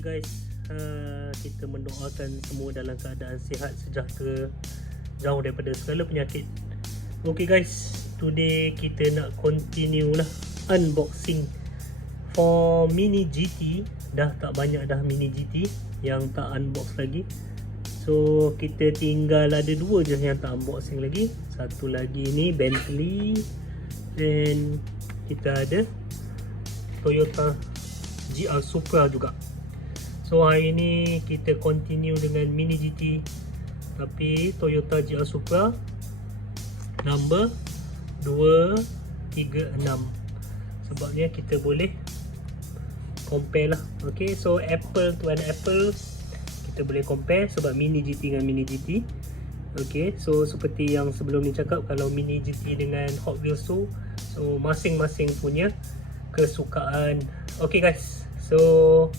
Okay guys, kita mendoakan semua dalam keadaan sihat, sejahtera, jauh daripada segala penyakit. Okay guys, today kita nak continue lah unboxing for Mini GT. Dah tak banyak dah Mini GT yang tak unbox lagi. So kita tinggal ada dua je yang tak unboxing lagi. Satu lagi ni Bentley, dan kita ada Toyota GR Supra juga. So hari ni kita continue dengan Mini GT, tapi Toyota GR Supra number 236. Sebabnya kita boleh compare lah. Okay, so Apple tu ada Apple, kita boleh compare sebab Mini GT dengan Mini GT. Okay, so seperti yang sebelum ni cakap, kalau Mini GT dengan Hot Wheels tu, so masing-masing punya kesukaan. Okay guys, so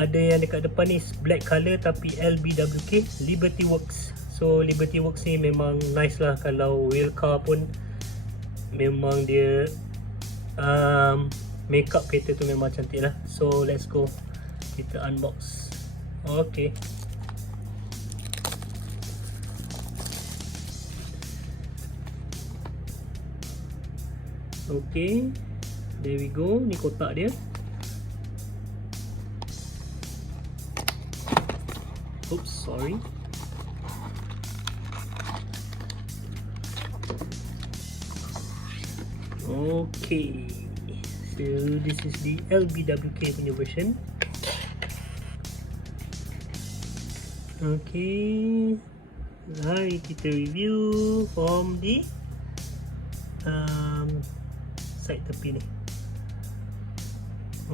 ada yang dekat depan ni black color tapi LBWK, Liberty Works. So Liberty Works ni memang nice lah. Kalau wheel car pun memang dia make up kereta tu memang cantik lah. So let's go, kita unbox. Okay, okay, there we go. Ni kotak dia. Oops, sorry. Okay, so this is the LBWK punya version. Okay, mari kita review from the side tepi ni.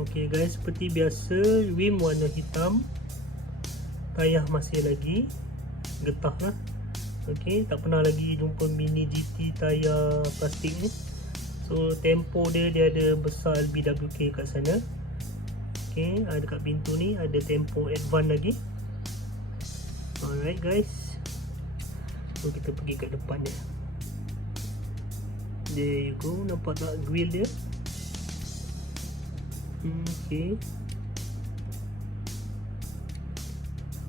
Okay guys, seperti biasa, rim warna hitam, tayar masih lagi getah lah. Okay, tak pernah lagi jumpa Mini GT tayar plastik ni. So tempo dia ada besar LBWK kat sana. Okay, ada kat pintu ni ada tempo advance lagi. Alright guys, so kita pergi kat depan dia. There you go, nampak tak grill dia? Okay,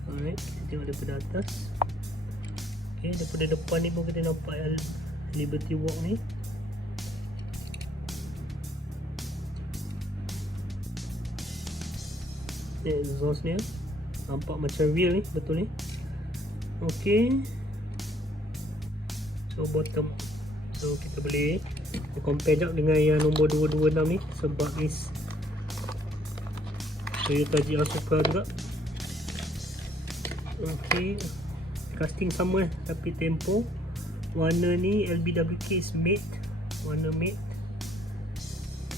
alright, kita tengok daripada atas. Okay, daripada depan ni pun kita nampak Liberty Walk ni. Exhaust ni nampak macam real ni, betul ni. Okay, so bottom, so kita boleh compare jap dengan yang nombor 226 ni, sebab is Toyota GR Supra juga. Okay, casting sama tapi tempo. Warna ni LBWK is matte, warna matte.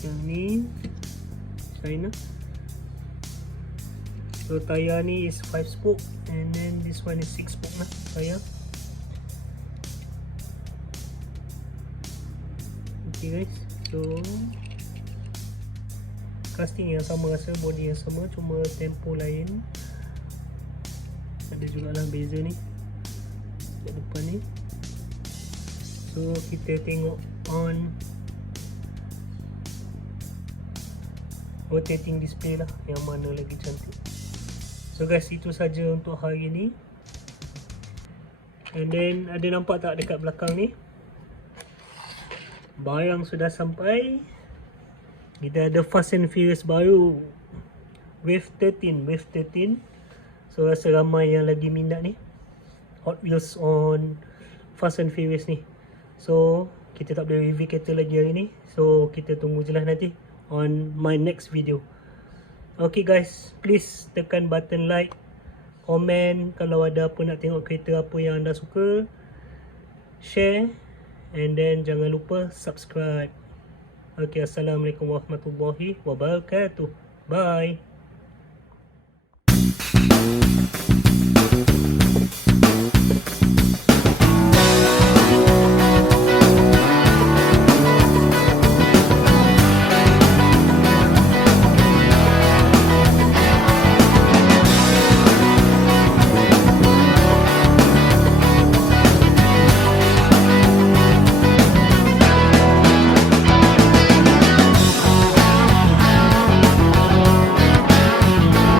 Yang ni China. So tayar ni is 5 spoke, and then this one is 6 spoke lah tayar. Okay guys, so casting yang sama rasa, body yang sama, cuma tempo lain. Ada jugalah beza ni kat depan ni. So kita tengok on rotating display lah, yang mana lagi cantik. So guys, itu saja untuk hari ni. And then ada nampak tak dekat belakang ni, barang sudah sampai. Kita ada Fast and Furious baru, Wave 13. So rasa ramai yang lagi minat ni, Hot Wheels on Fast and Furious ni. So kita tak boleh review kereta lagi hari ni, so kita tunggu je lah nanti on my next video. Okay guys, please tekan button like, komen kalau ada apa nak tengok kereta apa yang anda suka, share, and then jangan lupa subscribe. Okay, assalamualaikum warahmatullahi wabarakatuh. Bye.